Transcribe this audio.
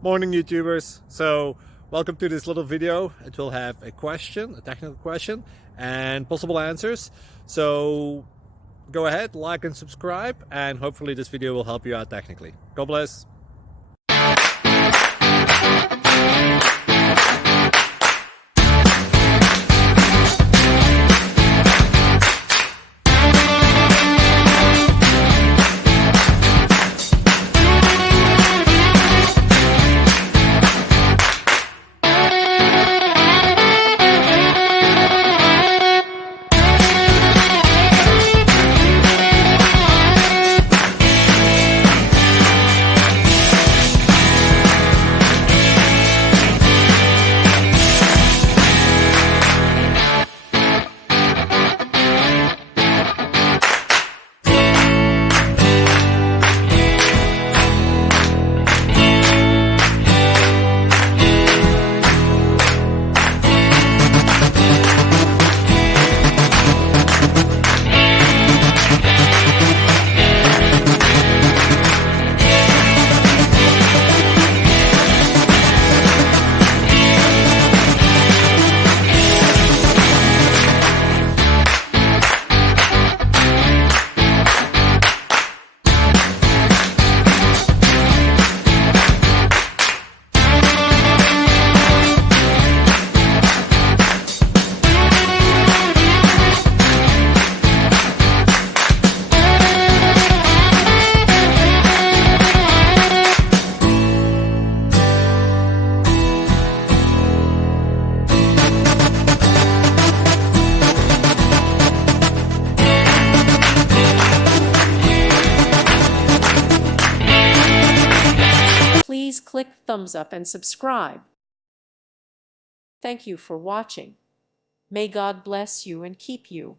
Morning YouTubers. So welcome to this little video. It will have a question, a technical question, and possible answers. So go ahead, like and subscribe, and hopefully this video will help you out technically. God bless. Please click thumbs up and subscribe. Thank you for watching. May God bless you and keep you.